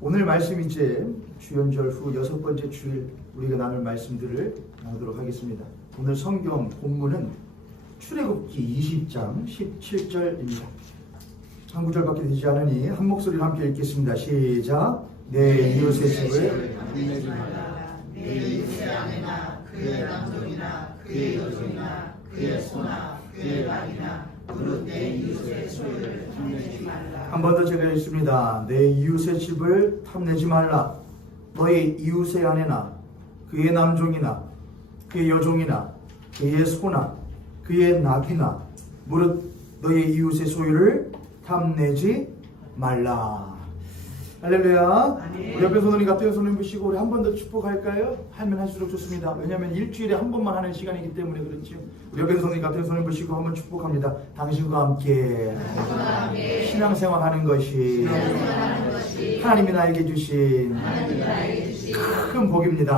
오늘 말씀 이제 주연절 후 6번째 주일 우리가 나눌 말씀들을 나누도록 하겠습니다. 오늘 성경 본문은 출애굽기 20장 17절입니다. 한 구절밖에 되지 않으니 한 목소리로 함께 읽겠습니다. 시작. 내 이웃의 집을 탐내지 말라. 내 이웃의 아내나 그의 남종이나 그의 여종이나 그의 소나 그의 낙이나 무릇 내 이웃의 소유를 탐내지 말라. 한 번 더 제가 읽습니다. 내 이웃의 집을 탐내지 말라. 너의 이웃의 아내나 그의 남종이나 그의 여종이나 그의 소나 그의 낙이나 무릇 너의 이웃의 소유를 탐내지 말라. 할렐루야. 우리 옆에 손님 갑자기 손님 보시고 우리 한 번 더 축복할까요? 하면 할수록 좋습니다. 왜냐하면 일주일에 한 번만 하는 시간이기 때문에 그렇죠. 우리 옆에 손님 갑자기 손님 보시고 한번 축복합니다. 당신과 함께 신앙생활 하는 것이 하나님이 나에게 주신 큰 복입니다.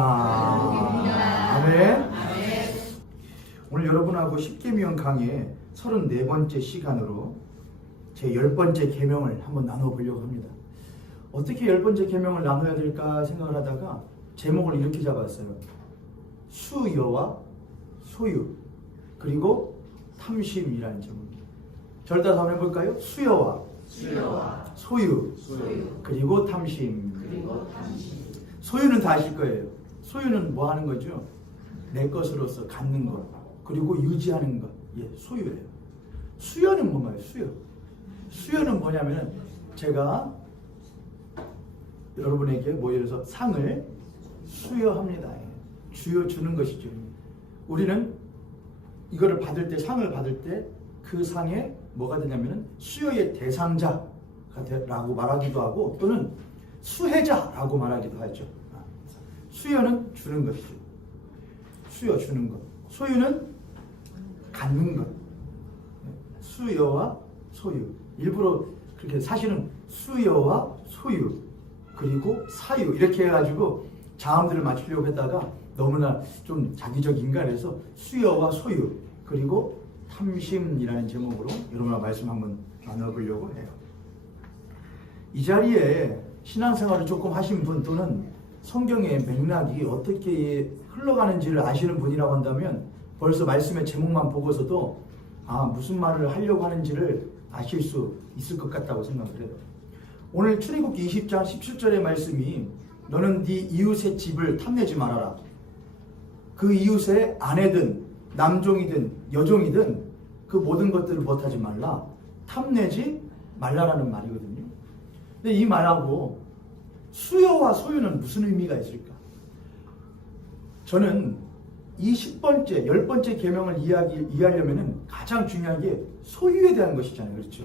아멘. 오늘 여러분하고 십계명 강의 34번째 시간으로 제 10번째 계명을 한번 나눠보려고 합니다. 어떻게 10번째 계명을 나눠야 될까 생각을 하다가 제목을 이렇게 잡았어요. 수여와 소유 그리고 탐심이라는 제목입니다. 절따서 한번 해볼까요? 수여와 소유 그리고 탐심. 소유는 다 아실 거예요. 소유는 뭐 하는 거죠? 내 것으로서 갖는 것 그리고 유지하는 것. 예, 소유예요. 수여는 뭔가요? 수여는 뭐냐면 제가 여러분에게 모여서 상을 수여합니다. 주는 것이죠. 우리는 이거를 받을 때, 상을 받을 때 그 상에 뭐가 되냐면 수여의 대상자라고 말하기도 하고 또는 수혜자라고 말하기도 하죠. 수여는 주는 것이죠. 수여 주는 것. 소유는 갖는 것. 수여와 소유. 일부러 그렇게 사실은 수여와 소유 그리고 사유 이렇게 해가지고 자음들을 맞추려고 했다가 너무나 좀 자기적인가 해서 수여와 소유 그리고 탐심이라는 제목으로 여러분과 말씀 한번 나눠보려고 해요. 이 자리에 신앙생활을 조금 하신 분 또는 성경의 맥락이 어떻게 흘러가는지를 아시는 분이라고 한다면 벌써 말씀의 제목만 보고서도 무슨 말을 하려고 하는지를 아실 수 있을 것 같다고 생각을 해요. 오늘 출애굽기 20장 17절의 말씀이 너는 네 이웃의 집을 탐내지 말아라. 그 이웃의 아내든 남종이든 여종이든 그 모든 것들을 못하지 말라. 탐내지 말라라는 말이거든요. 근데 이 말하고 수여와 소유는 무슨 의미가 있을까? 저는 이 10번째, 10번째 계명을 이해하려면 가장 중요한 게 소유에 대한 것이잖아요. 그렇죠?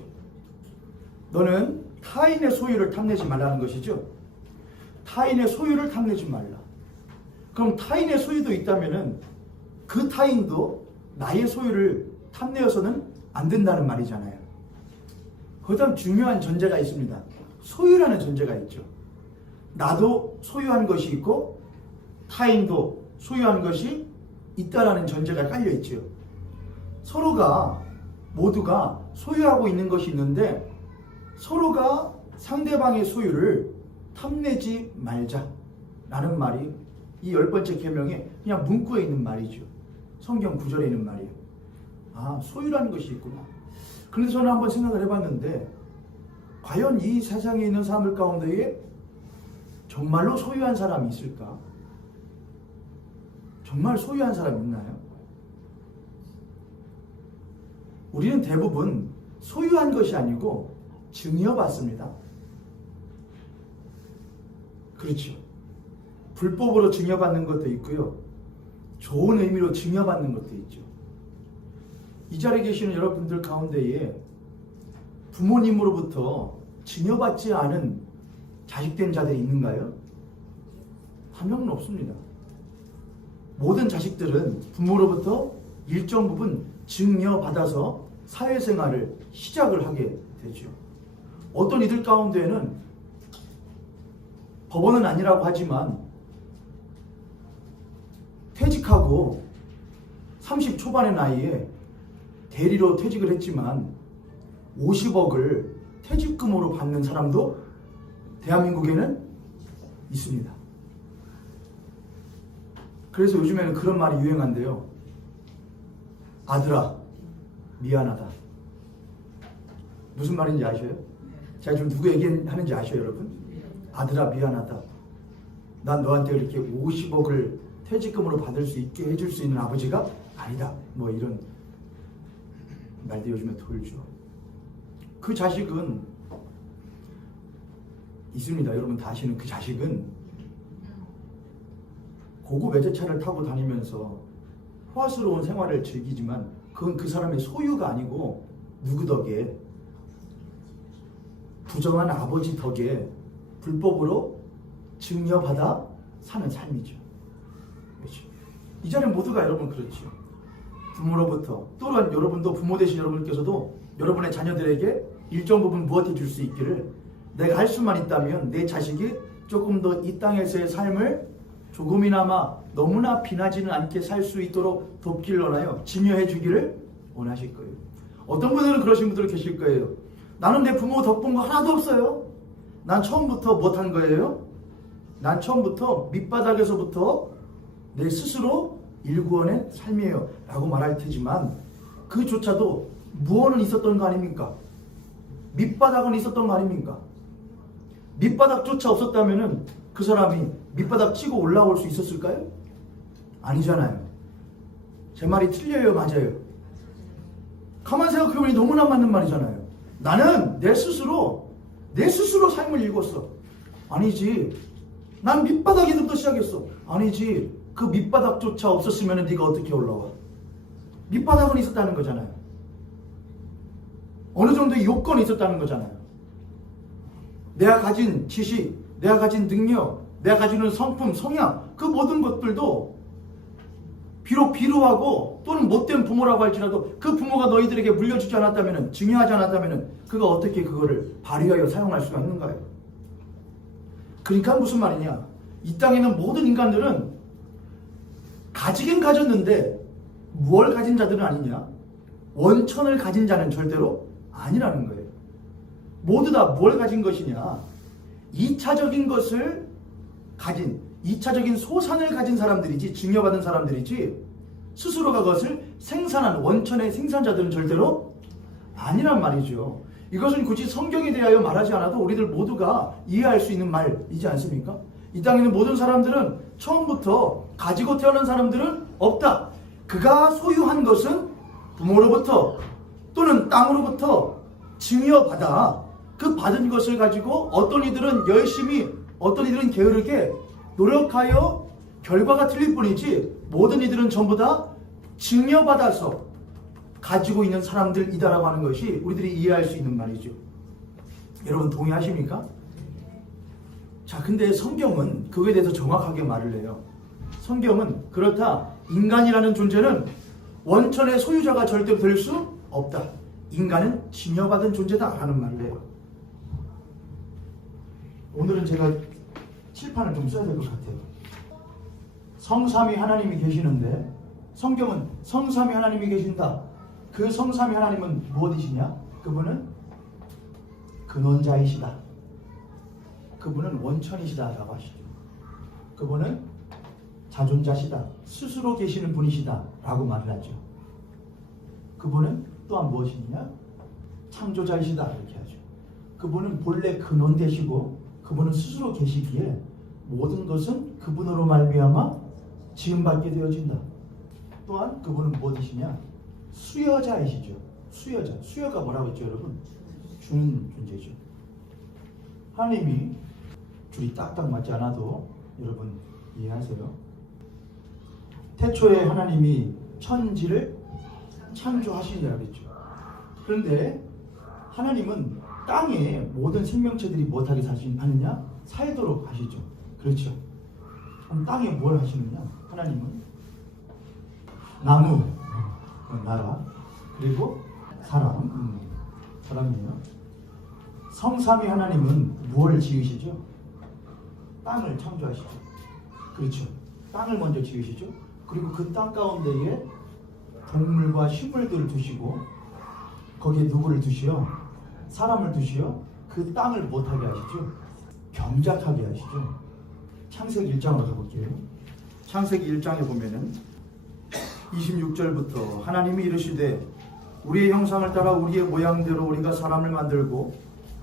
너는 타인의 소유를 탐내지 말라는 것이죠. 타인의 소유를 탐내지 말라. 그럼 타인의 소유도 있다면은 그 타인도 나의 소유를 탐내어서는 안 된다는 말이잖아요. 그다음 중요한 전제가 있습니다. 소유라는 전제가 있죠. 나도 소유한 것이 있고 타인도 소유한 것이 있다라는 전제가 깔려 있죠. 모두가 소유하고 있는 것이 있는데 서로가 상대방의 소유를 탐내지 말자라는 말이 이 10번째 계명에 그냥 문구에 있는 말이죠. 성경 구절에 있는 말이에요. 소유라는 것이 있구나. 그런데 저는 한번 생각을 해봤는데 과연 이 세상에 있는 사람들 가운데에 정말로 소유한 사람이 있을까? 정말 소유한 사람이 있나요? 우리는 대부분 소유한 것이 아니고 증여받습니다. 그렇죠. 불법으로 증여받는 것도 있고요. 좋은 의미로 증여받는 것도 있죠. 이 자리에 계시는 여러분들 가운데에 부모님으로부터 증여받지 않은 자식된 자들이 있는가요? 한 명은 없습니다. 모든 자식들은 부모로부터 일정 부분 증여받아서 사회생활을 시작을 하게 되죠. 어떤 이들 가운데는 법원은 아니라고 하지만 퇴직하고 30 초반의 나이에 대리로 퇴직을 했지만 50억을 퇴직금으로 받는 사람도 대한민국에는 있습니다. 그래서 요즘에는 그런 말이 유행한데요. 아들아, 미안하다. 무슨 말인지 아셔요? 제가 지금 누구 얘기하는지 아셔요, 여러분? 아들아, 미안하다. 난 너한테 이렇게 50억을 퇴직금으로 받을 수 있게 해줄 수 있는 아버지가 아니다. 뭐 이런 말도 요즘에 돌죠. 그 자식은 있습니다. 여러분 다 아시는 그 자식은 고급 외제차를 타고 다니면서 호화스러운 생활을 즐기지만 그건 그 사람의 소유가 아니고 누구 덕에? 부정한 아버지 덕에 불법으로 증여받아 사는 삶이죠. 그렇죠? 이 자리에 모두가 여러분 그렇죠. 부모로부터 또한 여러분도 부모 되신 여러분께서도 여러분의 자녀들에게 일정 부분 무엇해 줄 수 있기를 내가 할 수만 있다면 내 자식이 조금 더 이 땅에서의 삶을 조금이나마 너무나 비나지는 않게 살 수 있도록 돕기를 원하여 증여해 주기를 원하실 거예요. 어떤 분들은 그러신 분들 계실 거예요. 나는 내 부모 덕본 거 하나도 없어요. 난 처음부터 못한 거예요. 난 처음부터 밑바닥에서부터 내 스스로 일구어낸 삶이에요 라고 말할 테지만 그조차도 무언은 있었던 거 아닙니까? 밑바닥은 있었던 거 아닙니까? 밑바닥조차 없었다면 그 사람이 밑바닥 치고 올라올 수 있었을까요? 아니잖아요. 제 말이 틀려요, 맞아요? 가만 생각해보니 너무나 맞는 말이잖아요. 나는 내 스스로 삶을 읽었어. 아니지. 난 밑바닥에서부터 시작했어. 아니지. 그 밑바닥조차 없었으면 네가 어떻게 올라와? 밑바닥은 있었다는 거잖아요. 어느 정도의 요건이 있었다는 거잖아요. 내가 가진 지식, 내가 가진 능력, 내가 가지는 성품, 성향, 그 모든 것들도 비록 비루하고 또는 못된 부모라고 할지라도 그 부모가 너희들에게 물려주지 않았다면, 증여하지 않았다면 그가 어떻게 그거를 발휘하여 사용할 수가 있는가요? 그러니까 무슨 말이냐? 이 땅에 있는 모든 인간들은 가지긴 가졌는데 무엇을 가진 자들은 아니냐? 원천을 가진 자는 절대로 아니라는 거예요. 모두 다 뭘 가진 것이냐? 2차적인 것을 가진, 2차적인 소산을 가진 사람들이지, 증여받은 사람들이지, 스스로가 그것을 생산한 원천의 생산자들은 절대로 아니란 말이죠. 이것은 굳이 성경에 대하여 말하지 않아도 우리들 모두가 이해할 수 있는 말이지 않습니까? 이 땅에 있는 모든 사람들은 처음부터 가지고 태어난 사람들은 없다. 그가 소유한 것은 부모로부터 또는 땅으로부터 증여받아 그 받은 것을 가지고 어떤 이들은 열심히, 어떤 이들은 게으르게 노력하여 결과가 틀릴 뿐이지 모든 이들은 전부 다 증여받아서 가지고 있는 사람들이다라고 하는 것이 우리들이 이해할 수 있는 말이죠. 여러분 동의하십니까? 자, 근데 성경은 그거에 대해서 정확하게 말을 해요. 성경은 그렇다. 인간이라는 존재는 원천의 소유자가 절대로 될 수 없다. 인간은 증여받은 존재다 라는 말을 해요. 오늘은 제가 칠판을 좀 써야 될 것 같아요. 성삼위 하나님이 계시는데 성경은 성삼위 하나님이 계신다. 그 성삼위 하나님은 무엇이시냐? 그분은 근원자이시다. 그분은 원천이시다 라고 하시죠. 그분은 자존자시다. 스스로 계시는 분이시다 라고 말을 하죠. 그분은 또한 무엇이냐? 창조자이시다 이렇게 하죠. 그분은 본래 근원 되시고 그분은 스스로 계시기에 모든 것은 그분으로 말미암아 지음받게 되어진다. 또한 그분은 무엇이시냐? 수여자이시죠. 수여자. 수여가 뭐라고 했죠, 여러분? 주는 존재죠. 하나님이 줄이 딱딱 맞지 않아도 여러분 이해하세요? 태초에 하나님이 천지를 창조하시니라 그랬죠. 그런데 하나님은 땅에 모든 생명체들이 무엇하게 하느냐? 살도록 하시죠. 그렇죠. 그럼 땅에 뭘 하시느냐? 하나님은 나무, 나라, 그리고 사람이에요. 성삼위 하나님은 무엇을 지으시죠? 땅을 창조하시죠. 그렇죠. 땅을 먼저 지으시죠. 그리고 그 땅 가운데에 동물과 식물들을 두시고 거기에 누구를 두시오? 사람을 두시오. 그 땅을 못하게 하시죠. 경작하게 하시죠. 창세기 1장으로 가볼게요. 창세기 1장에 보면은 26절부터 하나님이 이르시되 우리의 형상을 따라 우리의 모양대로 우리가 사람을 만들고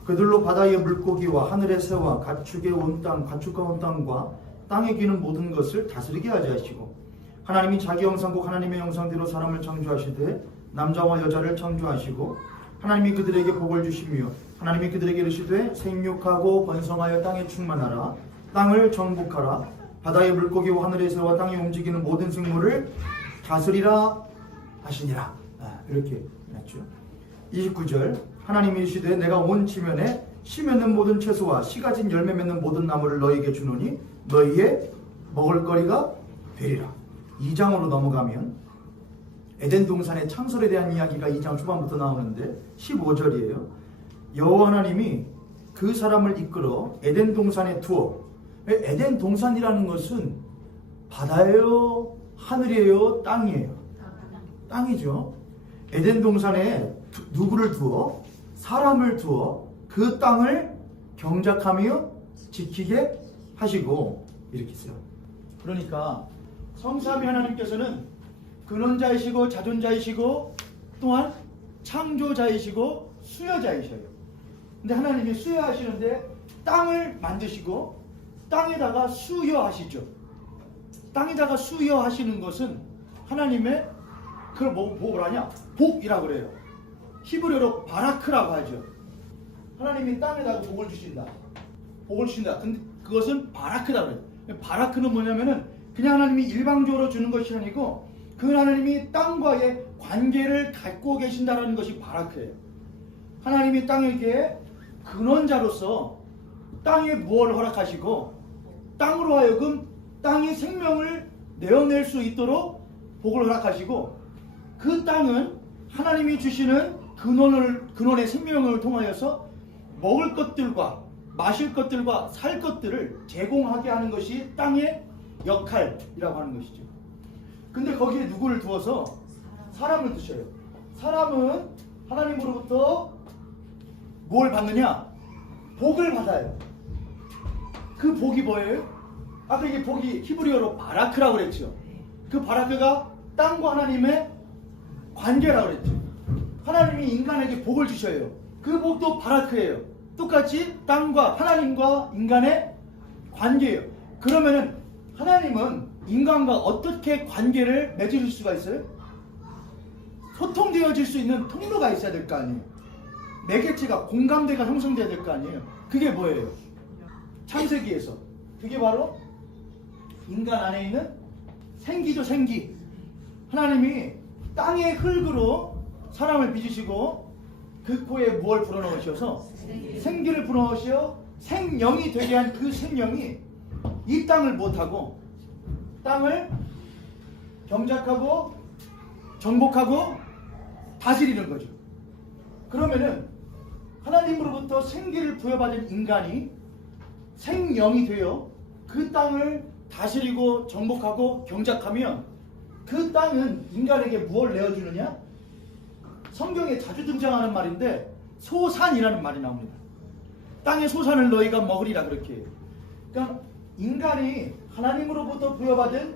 그들로 바다의 물고기와 하늘의 새와 가축의 온 땅, 가축과 온 땅과 땅에 기는 모든 것을 다스리게 하자 하시고 하나님이 자기 형상국 하나님의 형상대로 사람을 창조하시되 남자와 여자를 창조하시고 하나님이 그들에게 복을 주시며 하나님이 그들에게 이르시되 생육하고 번성하여 땅에 충만하라 땅을 정복하라 바다의 물고기와 하늘의 새와 땅에 움직이는 모든 생물을 다스리라 하시니라. 이렇게 했죠. 29절 하나님이 이르시되 내가 온 지면에 씨 맺는 모든 채소와 씨 가진 열매 맺는 모든 나무를 너희에게 주노니 너희의 먹을 거리가 되리라. 2장으로 넘어가면 에덴 동산의 창설에 대한 이야기가 2장 초반부터 나오는데 15절이에요. 여호와 하나님이 그 사람을 이끌어 에덴 동산에 두어. 에덴 동산이라는 것은 바다예요, 하늘이에요, 땅이에요? 땅이죠. 에덴 동산에 누구를 두어? 사람을 두어 그 땅을 경작하며 지키게 하시고 이렇게 써요. 그러니까 성삼위 하나님께서는 근원자이시고 자존자이시고 또한 창조자이시고 수여자이셔요. 근데 하나님이 수여하시는데 땅을 만드시고 땅에다가 수여하시죠. 땅에다가 수여하시는 것은 하나님의 그걸 뭐라 하냐? 복이라고 그래요. 히브리어로 바라크라고 하죠. 하나님이 땅에다가 복을 주신다. 복을 주신다. 근데 그것은 바라크라고 그래요. 바라크는 뭐냐면은 그냥 하나님이 일방적으로 주는 것이 아니고 그 하나님이 땅과의 관계를 갖고 계신다는 것이 바라크예요. 하나님이 땅에게 근원자로서 땅에 무엇을 허락하시고 땅으로 하여금 땅이 생명을 내어낼 수 있도록 복을 허락하시고 그 땅은 하나님이 주시는 근원의 생명을 통하여서 먹을 것들과 마실 것들과 살 것들을 제공하게 하는 것이 땅의 역할이라고 하는 것이죠. 근데 거기에 누구를 두어서 사람을 두셔요. 사람은 하나님으로부터 뭘 받느냐? 복을 받아요. 그 복이 뭐예요? 아까 이게 복이 히브리어로 바라크라고 그랬죠. 그 바라크가 땅과 하나님의 관계라고 그랬죠. 하나님이 인간에게 복을 주셔요. 그 복도 바라크예요. 똑같이 땅과 하나님과 인간의 관계예요. 그러면은 하나님은 인간과 어떻게 관계를 맺을 수가 있어요? 소통되어질 수 있는 통로가 있어야 될 거 아니에요. 매개체가 공감대가 형성돼야 될 거 아니에요. 그게 뭐예요? 창세기에서 그게 바로 인간 안에 있는 생기죠. 생기. 하나님이 땅의 흙으로 사람을 빚으시고 그 코에 무엇을 불어넣으셔서 생기를 불어넣으시어 생명이 되게 한 그 생명이 이 땅을 못하고 땅을 경작하고 정복하고 다스리는 거죠. 그러면은 하나님으로부터 생기를 부여받은 인간이 생명이 되어 그 땅을 다스리고 정복하고 경작하면 그 땅은 인간에게 무엇을 내어주느냐? 성경에 자주 등장하는 말인데 소산이라는 말이 나옵니다. 땅의 소산을 너희가 먹으리라 그렇게 해요. 그러니까 인간이 하나님으로부터 부여받은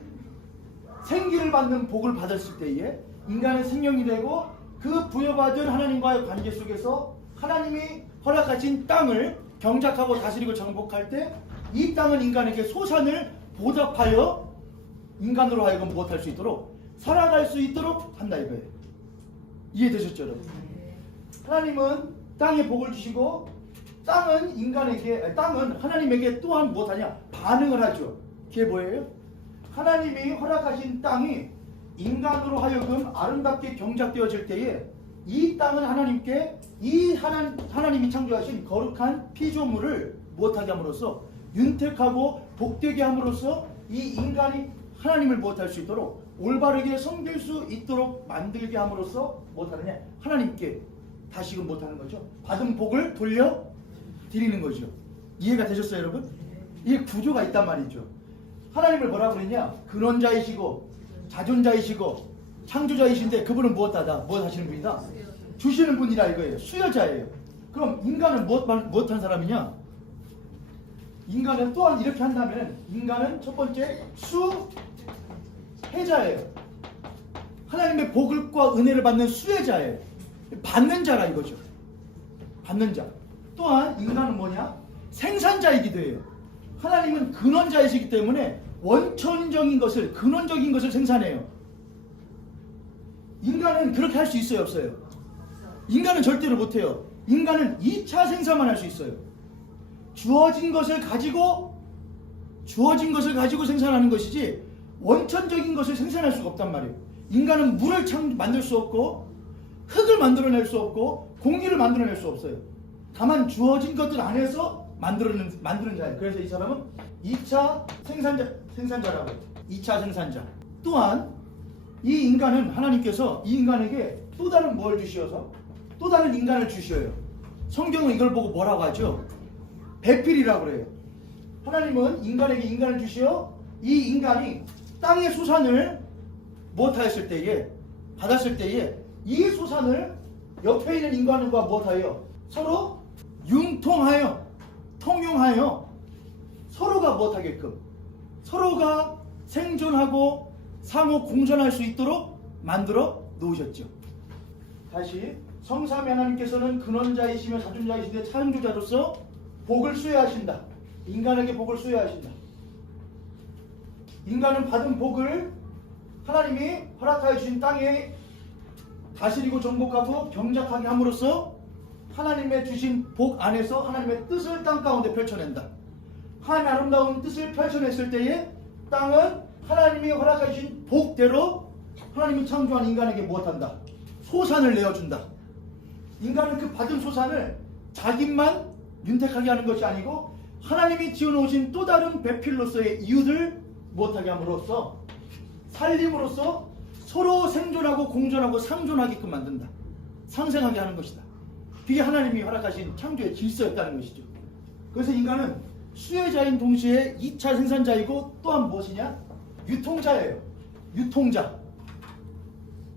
생기를 받는 복을 받았을 때에 인간은 생명이 되고 그 부여받은 하나님과의 관계 속에서 하나님이 허락하신 땅을 경작하고 다스리고 정복할 때 이 땅은 인간에게 소산을 보답하여 인간으로 하여금 무엇할 수 있도록 살아갈 수 있도록 한다 이거예요. 이해되셨죠 여러분? 하나님은 땅에 복을 주시고 땅은 하나님에게 또한 무엇하냐? 반응을 하죠. 그게 뭐예요? 하나님이 허락하신 땅이 인간으로 하여금 아름답게 경작되어질 때에 이 땅은 하나님께 하나님이 창조하신 거룩한 피조물을 무엇하게 함으로써 윤택하고 복되게 함으로써 이 인간이 하나님을 무엇할 수 있도록 올바르게 섬길 수 있도록 만들게 함으로써 무엇하느냐? 하나님께 다시금 무엇하는 거죠? 받은 복을 돌려 드리는 거죠. 이해가 되셨어요 여러분? 이게 구조가 있단 말이죠. 하나님을 뭐라고 그러냐? 근원자이시고 자존자이시고 창조자이신데 그분은 무엇 하시는 분이다? 주시는 분이라 이거예요. 수여자예요. 그럼 인간은 무엇한 사람이냐? 인간은 또한 이렇게 한다면 인간은 첫 번째 수혜자예요. 하나님의 복과 은혜를 받는 수혜자예요. 받는 자라 이거죠. 받는 자. 또한 인간은 뭐냐? 생산자이기도 해요. 하나님은 근원자이시기 때문에 원천적인 것을, 근원적인 것을 생산해요. 인간은 그렇게 할 수 있어요, 없어요? 인간은 절대로 못해요. 인간은 2차 생산만 할 수 있어요. 주어진 것을 가지고 생산하는 것이지 원천적인 것을 생산할 수가 없단 말이에요. 인간은 물을 만들 수 없고 흙을 만들어낼 수 없고 공기를 만들어낼 수 없어요. 다만 주어진 것들 안에서 만드는 자예요. 그래서 이 사람은 2차 생산자라고 해요. 2차 생산자. 또한 이 인간은 하나님께서 이 인간에게 또 다른 뭘 주시어서 또 다른 인간을 주셔요. 성경은 이걸 보고 뭐라고 하죠? 배필이라고 그래요. 하나님은 인간에게 인간을 주시어 이 인간이 땅의 소산을 무엇하였을 때에 받았을 때에 이 소산을 옆에 있는 인간과 무엇하여 서로 통용하여 서로가 무엇하게끔 서로가 생존하고 상호 공존할 수 있도록 만들어 놓으셨죠. 다시 성삼위 하나님께서는 근원자이시며 자존자이신데 창조자로서 복을 수여하신다. 인간에게 복을 수여하신다. 인간은 받은 복을 하나님이 허락하여 주신 땅에 다스리고 정복하고 경작하게 함으로써 하나님의 주신 복 안에서 하나님의 뜻을 땅 가운데 펼쳐낸다. 하나님의 아름다운 뜻을 펼쳐냈을 때에 땅은 하나님이 허락하여 주신 복대로 하나님이 창조한 인간에게 무엇한다? 소산을 내어준다. 인간은 그 받은 소산을 자기만 윤택하게 하는 것이 아니고 하나님이 지어놓으신 또 다른 배필로서의 이웃을 무엇하게 함으로써 살림으로써 서로 생존하고 공존하고 상존하게끔 만든다. 상생하게 하는 것이다. 그게 하나님이 허락하신 창조의 질서였다는 것이죠. 그래서 인간은 수혜자인 동시에 2차 생산자이고 또한 무엇이냐? 유통자예요. 유통자.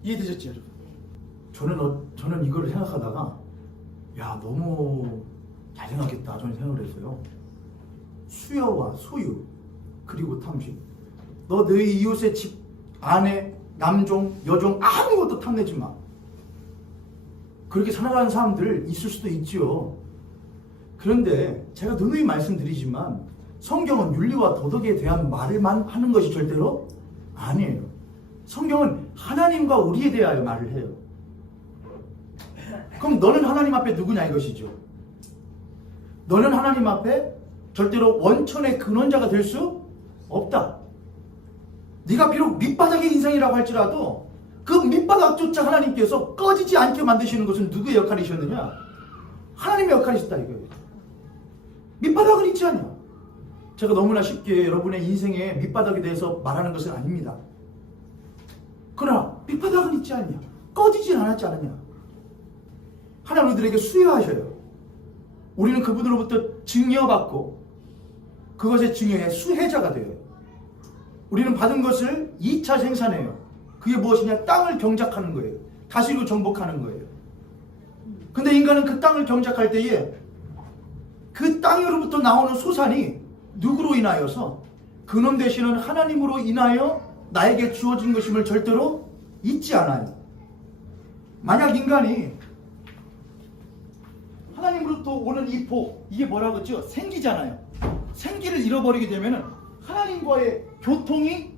이해되셨죠, 여러분? 저는 이거를 생각하다가 야, 너무 잘 생각했다 저는 생각을 했어요. 수여와 소유 그리고 탐심. 너 너희 이웃의 집 아내, 남종, 여종 아무것도 탐내지 마. 그렇게 살아가는 사람들 있을 수도 있지요. 그런데 제가 누누이 말씀드리지만 성경은 윤리와 도덕에 대한 말을만 하는 것이 절대로 아니에요. 성경은 하나님과 우리에 대하여 말을 해요. 그럼 너는 하나님 앞에 누구냐 이것이죠. 너는 하나님 앞에 절대로 원천의 근원자가 될 수 없다. 네가 비록 밑바닥의 인생이라고 할지라도 그 밑바닥조차 하나님께서 꺼지지 않게 만드시는 것은 누구의 역할이셨느냐? 하나님의 역할이셨다 이거예요. 밑바닥은 있지 않냐? 제가 너무나 쉽게 여러분의 인생의 밑바닥에 대해서 말하는 것은 아닙니다. 그러나 밑바닥은 있지 않냐? 꺼지지 않았지 않느냐? 하나님 우리들에게 수여하셔요. 우리는 그분으로부터 증여받고 그것의 증여의 수혜자가 돼요. 우리는 받은 것을 2차 생산해요. 그게 무엇이냐? 땅을 경작하는 거예요. 다스리고 정복하는 거예요. 근데 인간은 그 땅을 경작할 때에 그 땅으로부터 나오는 소산이 누구로 인하여서 그놈 되시는 하나님으로 인하여 나에게 주어진 것임을 절대로 잊지 않아요. 만약 인간이 하나님으로부터 오는 이 복, 이게 뭐라고 했죠? 생기잖아요. 생기를 잃어버리게 되면 하나님과의 교통이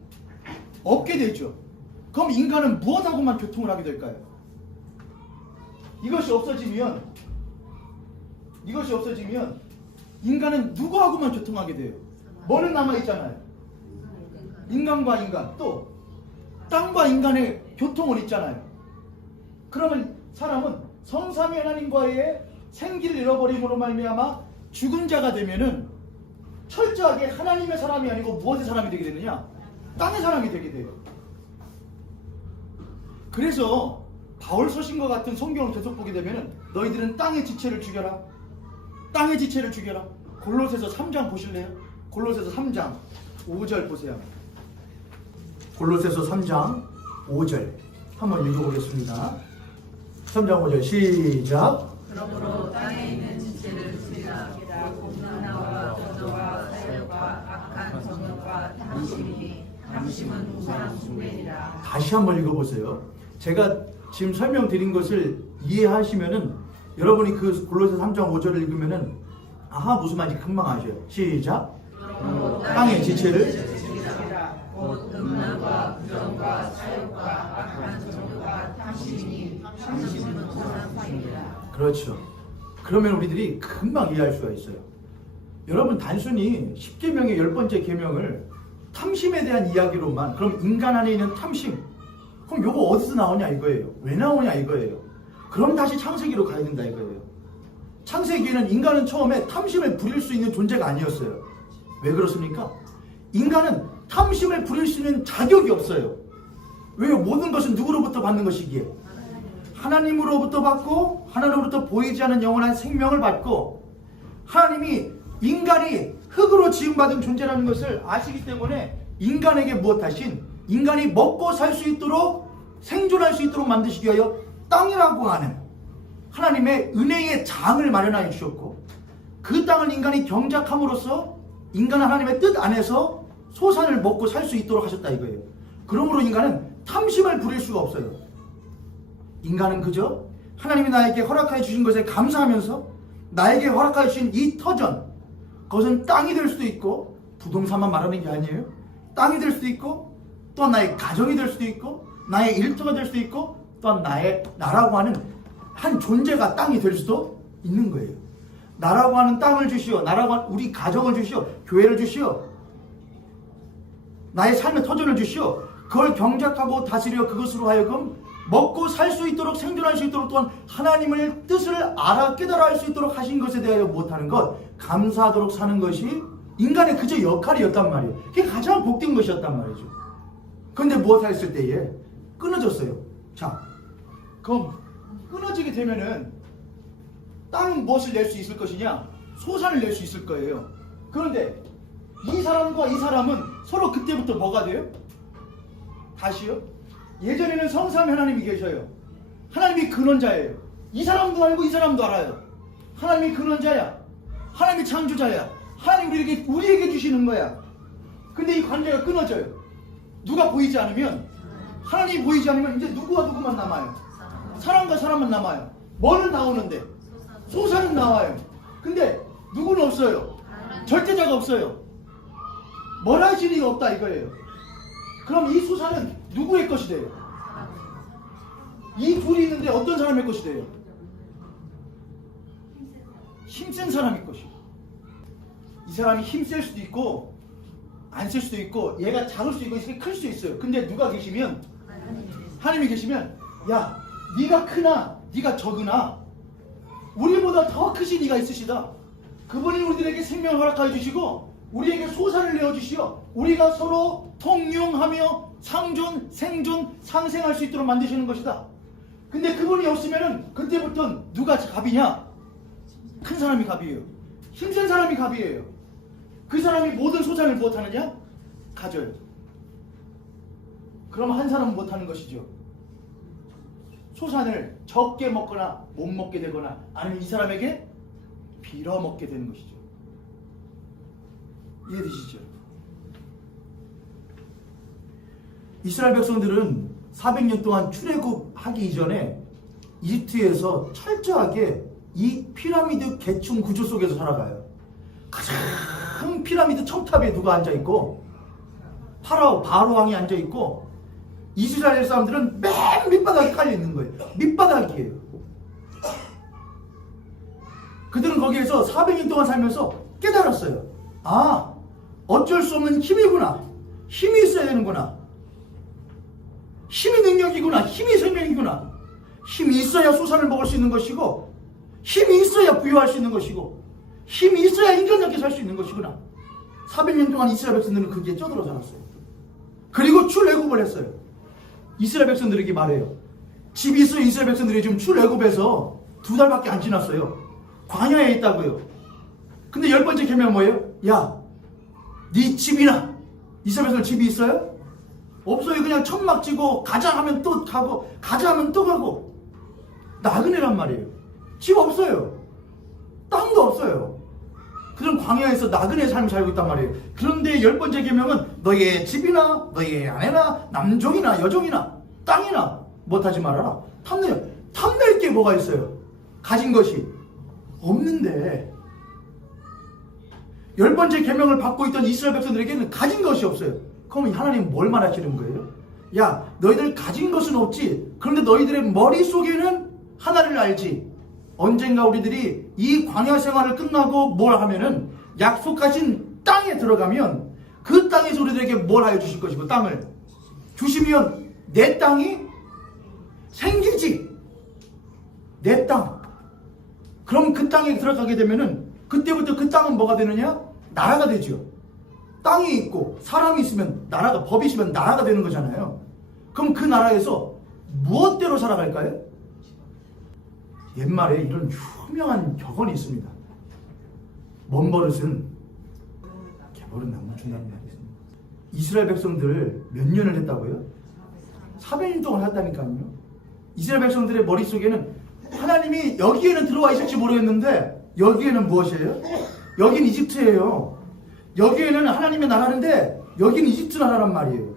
없게 되죠. 그럼 인간은 무엇하고만 교통을 하게 될까요? 이것이 없어지면 인간은 누구하고만 교통하게 돼요? 뭐는 남아있잖아요. 인간과 인간, 또 땅과 인간의 교통은 있잖아요. 그러면 사람은 성삼위 하나님과의 생기를 잃어버림으로 말미암아 죽은 자가 되면은 철저하게 하나님의 사람이 아니고 무엇의 사람이 되게 되느냐? 땅의 사람이 되게 돼요. 그래서 바울 서신과 같은 성경을 계속 보게 되면은 너희들은 땅의 지체를 죽여라. 땅의 지체를 죽여라. 골로새서 3장 보실래요? 골로새서 3장 5절 보세요. 골로새서 3장 5절 한번 읽어보겠습니다. 3장 5절 시작. 그러므로 땅에 있는 지체를 죽이라. 곧 나와 저저와 당신은 두 사람 숭배니라. 다시 한번 읽어보세요. 제가 지금 설명드린 것을 이해하시면은 여러분이 그 골로새 3장 5절을 읽으면은 아하 무슨 말인지 금방 아셔요. 시작. 땅의 지체를 곧 음란과 부정과 사욕과 악한 정욕과 탐심이니 당신은 두 사람 숭배니라. 그렇죠. 그러면 우리들이 금방 이해할 수가 있어요. 여러분 단순히 10계명의 10번째 계명을 탐심에 대한 이야기로만 그럼 인간 안에 있는 탐심 그럼 요거 어디서 나오냐 이거예요. 왜 나오냐 이거예요. 그럼 다시 창세기로 가야 된다 이거예요. 창세기에는 인간은 처음에 탐심을 부릴 수 있는 존재가 아니었어요. 왜 그렇습니까? 인간은 탐심을 부릴 수 있는 자격이 없어요. 왜요? 모든 것은 누구로부터 받는 것이기에? 하나님으로부터 받고 하나님으로부터 보이지 않는 영원한 생명을 받고 하나님이 인간이 흙으로 지음받은 존재라는 것을 아시기 때문에 인간에게 무엇하신? 인간이 먹고 살 수 있도록 생존할 수 있도록 만드시기 위하여 땅이라고 하는 하나님의 은혜의 장을 마련하여 주셨고 그 땅을 인간이 경작함으로써 인간은 하나님의 뜻 안에서 소산을 먹고 살 수 있도록 하셨다 이거예요. 그러므로 인간은 탐심을 부릴 수가 없어요. 인간은 그저 하나님이 나에게 허락하여 주신 것에 감사하면서 나에게 허락하여 주신 이 터전 그것은 땅이 될 수도 있고 부동산만 말하는 게 아니에요. 땅이 될 수도 있고 또한 나의 가정이 될 수도 있고 나의 일터가 될 수도 있고 또한 나의 나라고 하는 한 존재가 땅이 될 수도 있는 거예요. 나라고 하는 땅을 주시오. 나라고 하는 우리 가정을 주시오. 교회를 주시오. 나의 삶의 터전을 주시오. 그걸 경작하고 다스려 그것으로 하여금 먹고 살 수 있도록 생존할 수 있도록 또한 하나님의 뜻을 알아 깨달아 할 수 있도록 하신 것에 대하여 못하는 것 감사하도록 사는 것이 인간의 그저 역할이었단 말이에요. 그게 가장 복된 것이었단 말이죠. 그런데 무엇을 했을 때에 끊어졌어요. 자, 그럼 끊어지게 되면은 땅은 무엇을 낼 수 있을 것이냐? 소산을 낼 수 있을 거예요. 그런데 이 사람과 이 사람은 서로 그때부터 뭐가 돼요? 다시요? 예전에는 성삼위 하나님이 계셔요. 하나님이 근원자예요. 이 사람도 알고 이 사람도 알아요. 하나님이 근원자야. 하나님이 창조자야. 하나님이 우리에게 주시는 거야. 근데 이 관계가 끊어져요. 누가 보이지 않으면 하나님이 보이지 않으면 이제 누구와 누구만 남아요. 사람과 사람만 남아요. 뭐는 나오는데 소산은 나와요. 근데 누구는 없어요. 절대자가 없어요. 뭘 하실 리가 없다 이거예요. 그럼 이 소산은 누구의 것이 돼요? 이 둘이 있는데 어떤 사람의 것이 돼요? 힘센 사람의 것이요. 이 사람이 힘셀 수도 있고 안 쓸 수도 있고 얘가 작을 수도 있고 클 수도 있어요. 근데 누가 계시면 하나님이 계시면 야 네가 크나 네가 적으나 우리보다 더 크신 이가 있으시다. 그분이 우리들에게 생명을 허락하여 주시고 우리에게 소산을 내어주시어 우리가 서로 통용하며 상존, 생존, 상생할 수 있도록 만드시는 것이다. 근데 그분이 없으면은 그때부터 누가 갑이냐? 큰 사람이 갑이에요. 힘센 사람이 갑이에요. 그 사람이 모든 소산을 무엇하느냐? 가져요. 그럼 한 사람은 못하는 것이죠. 소산을 적게 먹거나 못 먹게 되거나 아니면 이 사람에게 빌어먹게 되는 것이죠. 이해되시죠? 이스라엘 백성들은 400년 동안 출애굽하기 이전에 이집트에서 철저하게 이 피라미드 계층 구조 속에서 살아가요. 가장 피라미드 첨탑에 누가 앉아있고 바로 왕이 앉아있고 이스라엘 사람들은 맨 밑바닥에 깔려있는 거예요. 밑바닥이에요. 그들은 거기에서 400년 동안 살면서 깨달았어요. 아, 어쩔 수 없는 힘이구나. 힘이 있어야 되는구나. 힘이 능력이구나. 힘이 생명이구나. 힘이 있어야 소산을 먹을 수 있는 것이고 힘이 있어야 부유할 수 있는 것이고 힘이 있어야 인간답게 살 수 있는 것이구나. 400년 동안 이스라엘 백성들은 거기에 쪄들어 살았어요. 그리고 출애굽을 했어요. 이스라엘 백성들에게 말해요. 집이 있어요. 이스라엘 백성들이 지금 출애굽해서 2달밖에 안 지났어요. 광야에 있다고요. 근데 10번째 계명은 뭐예요? 야, 네 집이나 이스라엘 백성들 집이 있어요? 없어요. 그냥 천막 지고 가자 하면 또 가고 가자 하면 또 가고 나그네란 말이에요. 집 없어요. 땅도 없어요. 그들은 광야에서 나그네 삶을 살고 있단 말이에요. 그런데 10번째 계명은 너의 집이나 너의 아내나 남종이나 여종이나 땅이나 못하지 말아라. 탐낼 게 뭐가 있어요? 가진 것이 없는데 10번째 계명을 받고 있던 이스라엘 백성들에게는 가진 것이 없어요. 그러면 하나님 뭘 말하시는 거예요? 야, 너희들 가진 것은 없지. 그런데 너희들의 머릿속에는 하나를 알지. 언젠가 우리들이 이 광야 생활을 끝나고 뭘 하면은 약속하신 땅에 들어가면 그 땅에서 우리들에게 뭘 하여 주실 것이고, 땅을 주시면 내 땅이 생기지. 내 땅. 그럼 그 땅에 들어가게 되면은 그때부터 그 땅은 뭐가 되느냐? 나라가 되죠. 땅이 있고 사람이 있으면 나라가, 법이 있으면 나라가 되는 거잖아요. 그럼 그 나라에서 무엇대로 살아갈까요? 옛말에 이런 유명한 격언이 있습니다. 먼 버릇은 개버릇 나무 준다는 말이 있습니다. 이스라엘 백성들 몇 년을 했다고요? 400년 동안 했다니까요. 이스라엘 백성들의 머릿속에는 하나님이 여기에는 들어와 있을지 모르겠는데 여기에는 무엇이에요? 여긴 이집트예요. 여기에는 하나님의 나라인데 여기는 이집트 나라란 말이에요.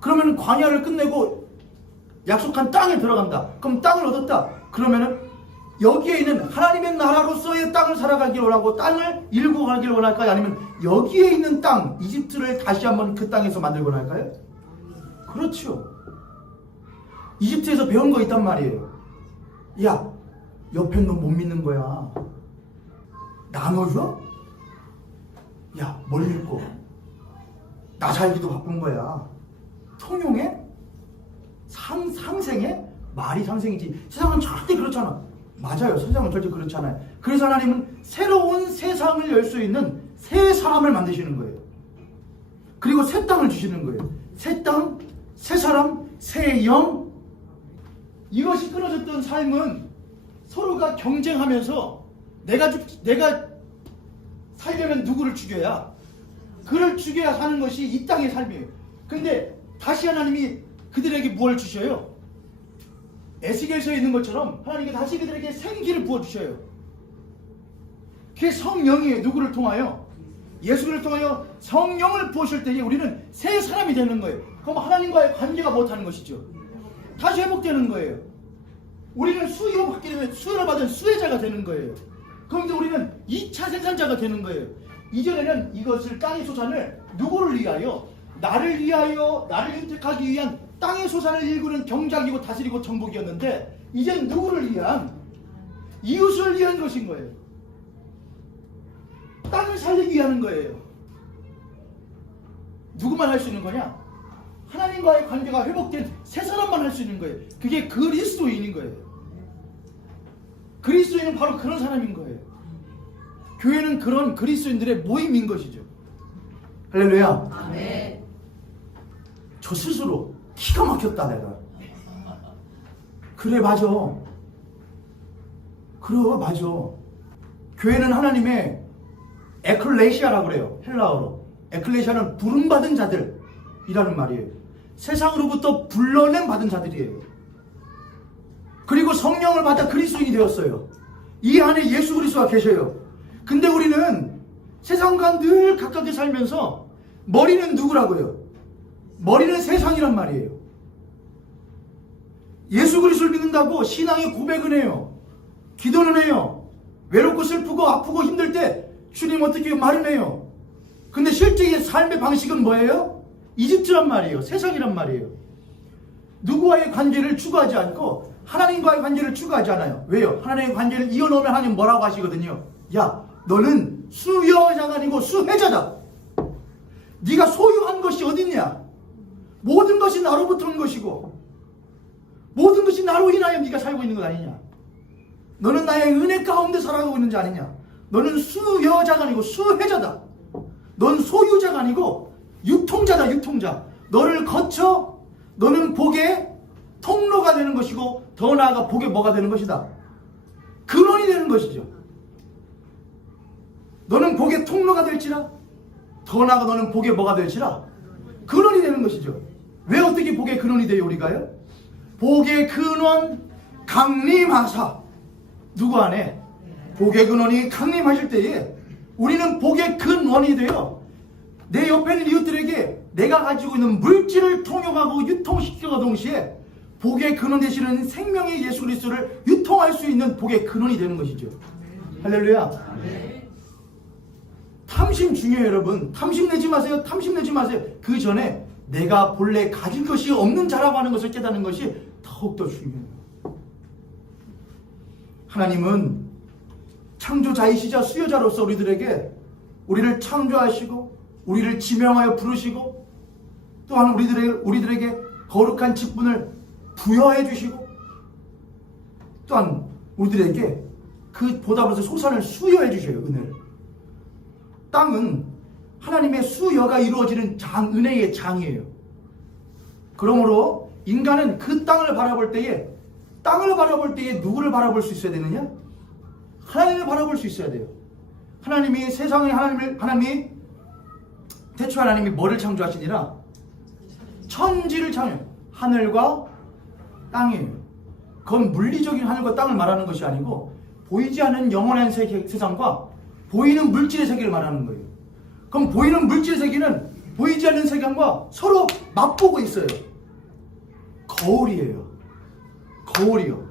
그러면 광야를 끝내고 약속한 땅에 들어간다. 그럼 땅을 얻었다. 그러면은 여기에 있는 하나님의 나라로서의 땅을 살아가길 원하고 땅을 일구 가길 원할까요? 아니면 여기에 있는 땅, 이집트를 다시 한번 그 땅에서 만들곤 할까요? 그렇죠. 이집트에서 배운 거 있단 말이에요. 야, 옆에 너 못 믿는 거야. 나눠줘? 야, 뭘 믿고? 나 살기도 바쁜 거야. 통용해? 상생해? 말이 상생이지. 세상은 절대 그렇잖아. 맞아요. 세상은 절대 그렇잖아요. 그래서 하나님은 새로운 세상을 열 수 있는 새 사람을 만드시는 거예요. 그리고 새 땅을 주시는 거예요. 새 땅, 새 사람, 새 영. 이것이 끊어졌던 삶은 서로가 경쟁하면서 내가 살려면 누구를 죽여야, 그를 죽여야 사는 것이 이 땅의 삶이에요. 근데 다시 하나님이 그들에게 무엇을 주셔요? 에스겔서에 있는 것처럼 하나님께 다시 그들에게 생기를 부어주셔요. 그게 성령이에요. 누구를 통하여? 예수를 통하여 성령을 부으실 때에 우리는 새 사람이 되는 거예요. 그럼 하나님과의 관계가 못하는 것이죠. 다시 회복되는 거예요. 우리는 수요를 받은 수혜자가 되는 거예요. 그런데 우리는 2차 생산자가 되는 거예요. 이전에는 이것을, 땅의 소산을 누구를 위하여? 나를 위하여, 나를 획득하기 위한 땅의 소산을 일구는 경작이고 다스리고 정복이었는데, 이젠 누구를 위한? 이웃을 위한 것인 거예요. 땅을 살리기 위한 거예요. 누구만 할 수 있는 거냐? 하나님과의 관계가 회복된 새 사람만 할 수 있는 거예요. 그게 그리스도인인 거예요. 그리스도인은 바로 그런 사람인 거예요. 교회는 그런 그리스도인들의 모임인 것이죠. 할렐루야. 아멘. 저 스스로 기가 막혔다 내가. 그래 맞아. 그래 맞아. 교회는 하나님의 에클레시아라고 그래요. 헬라어로. 에클레시아는 부름받은 자들이라는 말이에요. 세상으로부터 불러냄 받은 자들이에요. 그리고 성령을 받아 그리스도인이 되었어요. 이 안에 예수 그리스도가 계셔요. 근데 우리는 세상과 늘 가깝게 살면서 머리는 누구라고요? 머리는 세상이란 말이에요. 예수 그리스도를 믿는다고 신앙의 고백은 해요. 기도는 해요. 외롭고 슬프고 아프고 힘들 때 주님 어떻게 말은 해요. 근데 실제 삶의 방식은 뭐예요? 이집트란 말이에요. 세상이란 말이에요. 누구와의 관계를 추구하지 않고 하나님과의 관계를 추구하지 않아요. 왜요? 하나님의 관계를 이어놓으면 하나님 뭐라고 하시거든요. 야, 너는 수여자가 아니고 수혜자다. 네가 소유한 것이 어딨냐? 모든 것이 나로부터 온 것이고 모든 것이 나로 인하여 네가 살고 있는 것 아니냐? 너는 나의 은혜 가운데 살아가고 있는 자 아니냐? 너는 수여자가 아니고 수혜자다. 넌 소유자가 아니고 유통자다. 유통자. 너를 거쳐 너는 복의 통로가 되는 것이고 더 나아가 복의 뭐가 되는 것이다. 근원이 되는 것이죠. 너는 복의 통로가 될지라 더 나아가 너는 복의 뭐가 될지라 근원이 되는 것이죠. 왜 어떻게 복의 근원이 돼요 우리가요? 복의 근원 강림하사. 누구 안에? 복의 근원이 강림하실 때에 우리는 복의 근원이 돼요. 내 옆에 있는 이웃들에게 내가 가지고 있는 물질을 통용하고 유통시키는 동시에 복의 근원 되시는 생명의 예수 그리스도를 유통할 수 있는 복의 근원이 되는 것이죠. 할렐루야. 탐심 중요해요, 여러분. 탐심 내지 마세요. 탐심 내지 마세요. 그 전에 내가 본래 가진 것이 없는 자라고 하는 것을 깨닫는 것이 더욱더 중요해요. 하나님은 창조자이시자 수요자로서 우리를 창조하시고 우리를 지명하여 부르시고 또한 우리들에게 거룩한 직분을 부여해 주시고 또한 우리들에게 그 보답으로서 소산을 수여해 주셔요. 은혜를. 땅은 하나님의 수여가 이루어지는 은혜의 장이에요. 그러므로 인간은 그 땅을 바라볼 때에 누구를 바라볼 수 있어야 되느냐? 하나님을 바라볼 수 있어야 돼요. 하나님이 태초에 하나님이 뭐를 창조하시니라? 천지를 창조해요. 하늘과 땅이에요. 그건 물리적인 하늘과 땅을 말하는 것이 아니고 보이지 않는 영원한 세상과 보이는 물질의 세계를 말하는 거예요. 그럼 보이는 물질의 세계는 보이지 않는 세상과 서로 맞보고 있어요. 거울이에요. 거울이요.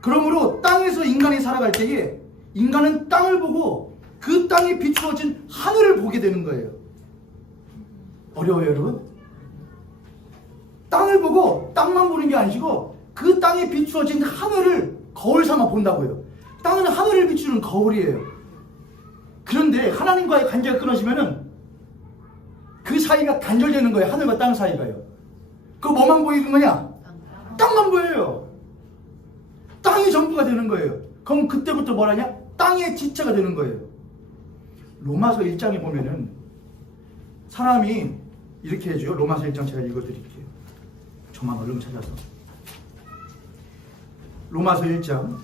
그러므로 땅에서 인간이 살아갈 때에 인간은 땅을 보고 그 땅에 비추어진 하늘을 보게 되는 거예요. 어려워요, 여러분? 땅을 보고 땅만 보는 게 아니고 그 땅에 비추어진 하늘을 거울 삼아 본다고요. 땅은 하늘을 비추는 거울이에요. 그런데 하나님과의 관계가 끊어지면은 그 사이가 단절되는 거예요. 하늘과 땅 사이가요. 그 뭐만 보이는 거냐? 땅만 보여요. 땅이 전부가 되는 거예요. 그럼 그때부터 뭐라냐? 땅의 지체가 되는 거예요. 로마서 1장에 보면은 사람이 이렇게 해줘요. 로마서 1장 제가 읽어드릴게요. 저만 얼른 찾아서. 로마서 1장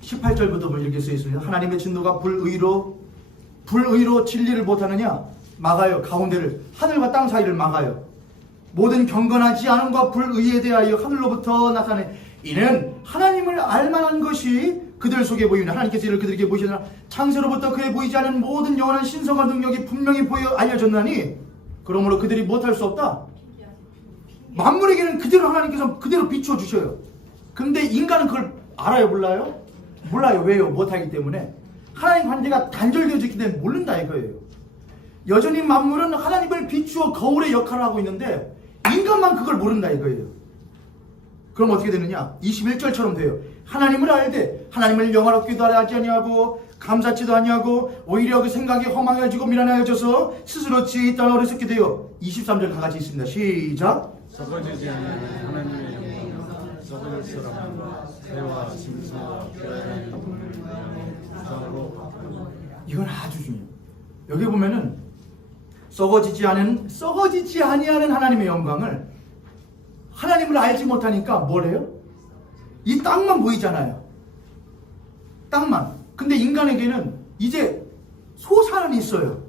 18절부터 이렇게 써 있습니다. 하나님의 진노가 불의로 진리를 못하느냐? 막아요. 가운데를, 하늘과 땅 사이를 막아요. 모든 경건하지 않음과 불의에 대하여 하늘로부터 나타내 이는 하나님을 알만한 것이 그들 속에 보이는 하나님께서 이를 그들에게 보이시느라 창세로부터 그에 보이지 않은 모든 영원한 신성과 능력이 분명히 보여 알려졌나니 그러므로 그들이 못할 수 없다. 만물에게는 그대로 하나님께서 그대로 비추어 주셔요. 근데 인간은 그걸 알아요? 몰라요? 몰라요. 왜요? 못하기 때문에. 하나님 관계가 단절되어져 있기 때문에 모른다 이거예요. 여전히 만물은 하나님을 비추어 거울의 역할을 하고 있는데 인간만 그걸 모른다 이거예요. 그럼 어떻게 되느냐? 21절처럼 돼요. 하나님을 알되 하나님을 영화롭기도 하지 아니하고 감사치도 아니하고 오히려 그 생각이 허망해지고 미련해져서 스스로 지혜 있다는 어리석게 되어 23절 다 같이 있습니다. 시작. 썩어지지 않는 하나님의 영광 썩어질 사람과 대와 짐승과 별의 영광으로 바꾸는 이건 아주 중요해요. 여기 보면은 썩어지지 아니하는 하나님의 영광을 하나님을 알지 못하니까 뭐래요? 이 땅만 보이잖아요. 땅만. 근데 인간에게는 이제 소산은 있어요.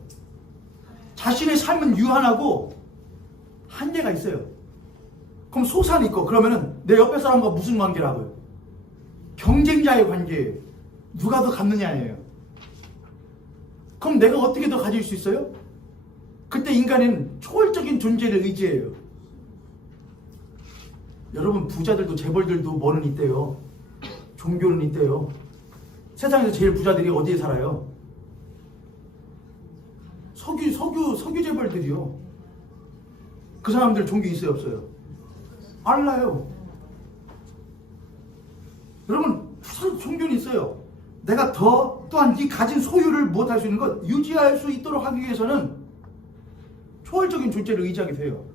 자신의 삶은 유한하고 한계가 있어요. 그럼 소산이 있고 그러면은 내 옆에 사람과 무슨 관계라고요? 경쟁자의 관계예요. 누가 더 갖느냐예요. 그럼 내가 어떻게 더 가질 수 있어요? 그때 인간은 초월적인 존재를 의지해요. 여러분 부자들도 재벌들도 뭐는 있대요. 종교는 있대요. 세상에서 제일 부자들이 어디에 살아요? 석유 재벌들이요. 그 사람들 종교 있어요 없어요? 알아요. 여러분 종교는 있어요. 내가 또한 이 가진 소유를 못할 수 있는 것 유지할 수 있도록 하기 위해서는 초월적인 존재를 의지하게 돼요.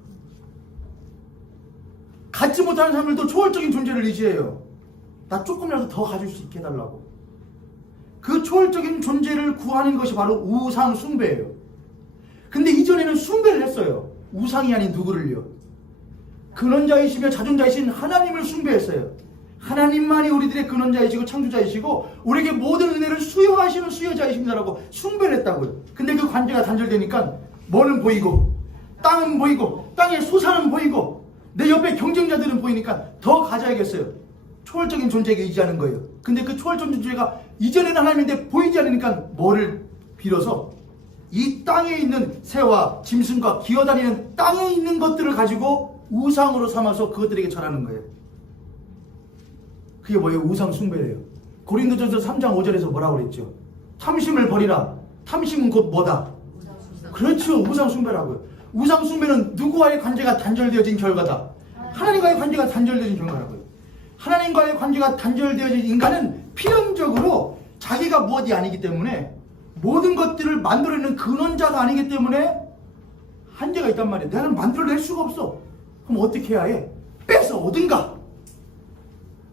갖지 못하는 사람들도 초월적인 존재를 의지해요. 나 조금이라도 더 가질 수 있게 해달라고. 그 초월적인 존재를 구하는 것이 바로 우상 숭배예요. 근데 이전에는 숭배를 했어요. 우상이 아닌 누구를요? 근원자이시며 자존자이신 하나님을 숭배했어요. 하나님만이 우리들의 근원자이시고 창조자이시고 우리에게 모든 은혜를 수여하시는 수여자이십니다라고 숭배를 했다고요. 근데 그 관계가 단절되니까 뭐는 보이고 땅은 보이고 땅의 소산은 보이고 내 옆에 경쟁자들은 보이니까 더 가져야겠어요. 초월적인 존재에게 의지하는 거예요. 근데 그 초월적인 존재가 이전에는 하나님인데 보이지 않으니까 뭐를 빌어서 이 땅에 있는 새와 짐승과 기어다니는 땅에 있는 것들을 가지고 우상으로 삼아서 그것들에게 절하는 거예요. 그게 뭐예요? 우상 숭배예요. 고린도전서 3장 5절에서 뭐라고 그랬죠? 탐심을 버리라. 탐심은 곧 뭐다? 그렇죠. 우상 숭배라고요. 우상 숭배는 누구와의 관계가 단절되어진 결과다. 하나님과의 관계가 단절되어진 결과라고요. 하나님과의 관계가 단절되어진 인간은 필연적으로 자기가 무엇이 아니기 때문에 모든 것들을 만들어내는 근원자가 아니기 때문에 한계가 있단 말이에요. 나는 만들어낼 수가 없어. 그럼 어떻게 해야 해? 뺏어 오든가,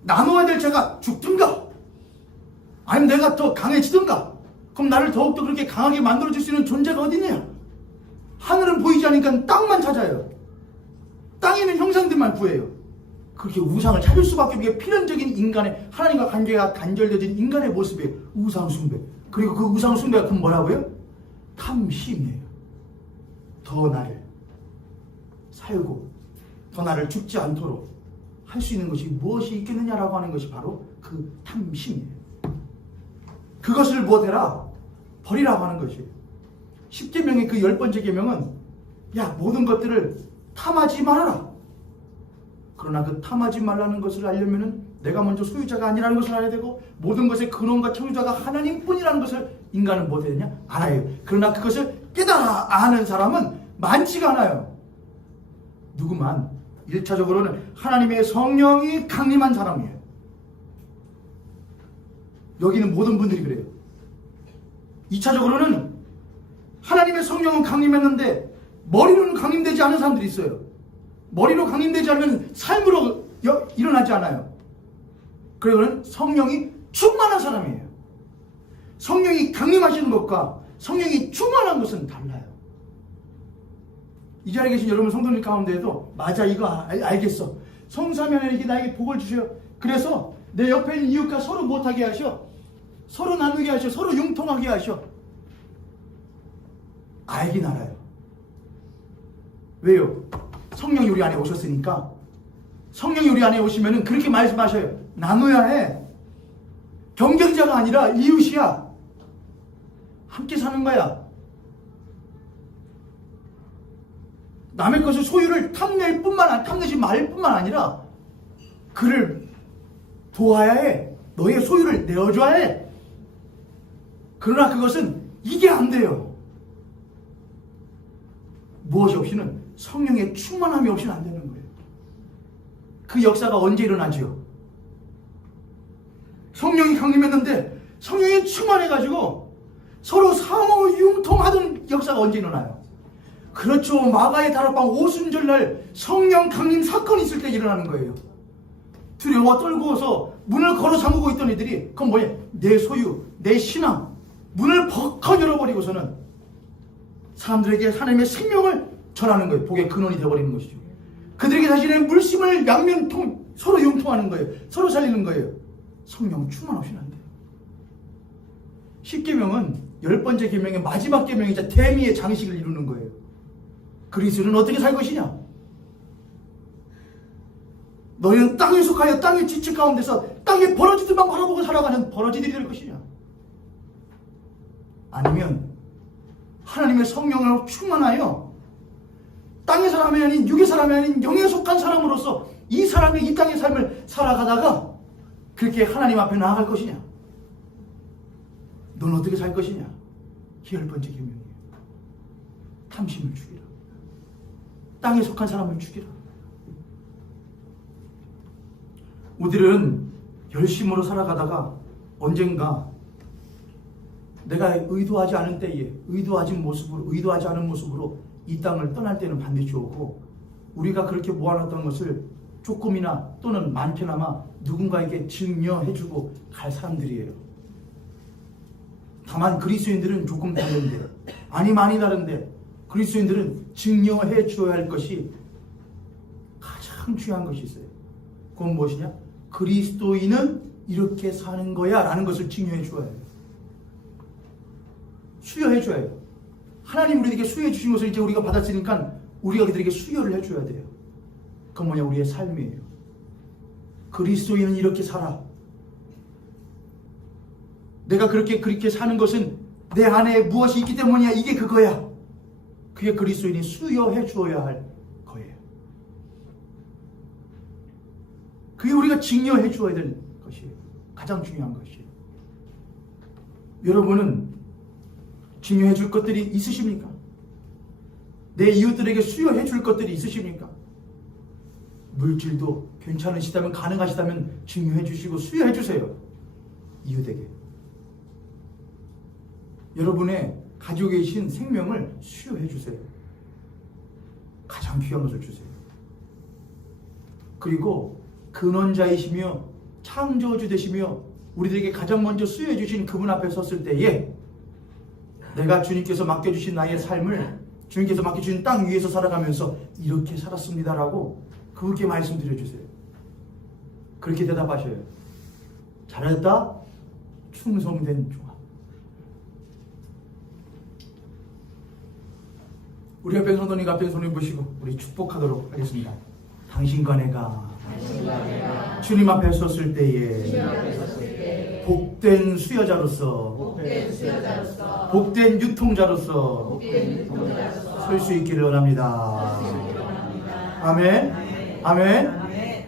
나눠야 될 자가 죽든가, 아니면 내가 더 강해지든가. 그럼 나를 더욱더 그렇게 강하게 만들어줄 수 있는 존재가 어디냐? 하늘은 보이지 않으니까 땅만 찾아요. 땅에 있는 형상들만 구해요. 그렇게 우상을 찾을 수밖에 없는 게 필연적인 인간의, 하나님과 관계가 단절되어진 인간의 모습이에요. 우상 숭배. 그리고 그 우상 숭배가 그럼 뭐라고요? 탐심이에요. 더 나를 살고 더 나를 죽지 않도록 할 수 있는 것이 무엇이 있겠느냐라고 하는 것이 바로 그 탐심이에요. 그것을 못해라, 버리라고 하는 것이에요. 10계명의 그 10번째 계명은 야, 모든 것들을 탐하지 말아라. 그러나 그 탐하지 말라는 것을 알려면은 내가 먼저 소유자가 아니라는 것을 알아야 되고, 모든 것의 근원과 창조자가 하나님뿐이라는 것을 인간은 못 해야 되냐? 알아요. 그러나 그것을 깨달아 아는 사람은 많지가 않아요. 누구만 1차적으로는 하나님의 성령이 강림한 사람이에요. 여기는 모든 분들이 그래요. 2차적으로는 하나님의 성령은 강림했는데 머리로는 강림되지 않은 사람들이 있어요. 머리로 강림되지 않으면 삶으로 일어나지 않아요. 그리고는 성령이 충만한 사람이에요. 성령이 강림하시는 것과 성령이 충만한 것은 달라요. 이 자리에 계신 여러분 성도님 가운데에도 맞아, 이거 알겠어. 성삼위 하나님이 나에게 복을 주셔요. 그래서 내 옆에 있는 이웃과 서로 못하게 하셔. 서로 나누게 하셔. 서로 융통하게 하셔. 알긴 알아요. 왜요? 성령이 우리 안에 오셨으니까. 성령이 우리 안에 오시면은 그렇게 말씀하셔요. 나눠야 해. 경쟁자가 아니라 이웃이야. 함께 사는 거야. 남의 것을 소유를 탐내지 말 뿐만 아니라 그를 도와야 해. 너의 소유를 내어줘야 해. 그러나 그것은 이게 안 돼요. 무엇이 없이는, 성령의 충만함이 없이는 안 되는 거예요. 그 역사가 언제 일어나죠? 성령이 강림했는데 성령이 충만해가지고 서로 상호 융통하던 역사가 언제 일어나요? 그렇죠. 마가의 다락방 오순절날 성령 강림 사건이 있을 때 일어나는 거예요. 두려워 떨고서 문을 걸어 잠그고 있던 이들이, 그건 뭐야? 내 소유, 내 신앙, 문을 벅커 열어버리고서는 사람들에게 하나님의 생명을 전하는 거예요. 복의 근원이 되어버리는 것이죠. 그들에게 자신의 물심을 서로 융통하는 거예요. 서로 살리는 거예요. 성령 충만 없이는 안 돼요. 10계명은 10번째 계명의 마지막 계명이자 대미의 장식을 이루는 거예요. 그리스도는 어떻게 살 것이냐? 너희는 땅에 속하여 땅의 지체 가운데서 땅의 버러지들만 바라보고 살아가는 버러지들이 될 것이냐? 아니면 하나님의 성령으로 충만하여 땅의 사람이 아닌, 육의 사람이 아닌 영에 속한 사람으로서 이 사람이 이 땅의 삶을 살아가다가 그렇게 하나님 앞에 나아갈 것이냐? 넌 어떻게 살 것이냐? 10번째 계명이에요. 탐심을 죽이라. 땅에 속한 사람을 죽이라. 우리들은 열심으로 살아가다가 언젠가 내가 의도하지 않은 때에 의도하지 않은 모습으로 이 땅을 떠날 때는 반드시 오고, 우리가 그렇게 모아놨던 것을 조금이나 또는 많게나마 누군가에게 증여해주고 갈 사람들이에요. 다만 그리스도인들은 조금 다른데, 아니 많이 다른데, 그리스도인들은 증여해 주어야 할 것이 가장 중요한 것이 있어요. 그건 무엇이냐? 그리스도인은 이렇게 사는 거야 라는 것을 증여해 주어야 해요. 수여해 줘야 해요. 하나님 우리에게 수여해 주신 것을 이제 우리가 받았으니까 우리가 그들에게 수여를 해줘야 돼요. 그건 뭐냐? 우리의 삶이에요. 그리스도인은 이렇게 살아. 내가 그렇게 사는 것은 내 안에 무엇이 있기 때문이야. 이게 그거야. 그게 그리스도인이 수여해 주어야 할 거예요. 그게 우리가 증여해 주어야 될 것이에요. 가장 중요한 것이에요. 여러분은 증여해 줄 것들이 있으십니까? 내 이웃들에게 수여해 줄 것들이 있으십니까? 물질도 괜찮으시다면, 가능하시다면 증여해 주시고 수여해 주세요. 이웃에게. 여러분의 가지고 계신 생명을 수여해 주세요. 가장 귀한 것을 주세요. 그리고 근원자이시며 창조주 되시며 우리들에게 가장 먼저 수여해 주신 그분 앞에 섰을 때에 내가 주님께서 맡겨주신 나의 삶을, 주님께서 맡겨주신 땅 위에서 살아가면서 이렇게 살았습니다라고 그분께 말씀드려 주세요. 그렇게 대답하셔요. 잘했다, 충성된 종아. 우리 앞에 성도님 앞에 손을 보시고 우리 축복하도록 하겠습니다. 당신과 내가 주님 앞에 섰을 때에 복된 수여자로서, 복된 유통자로서 설 수 있기를 원합니다. 아멘. 아멘.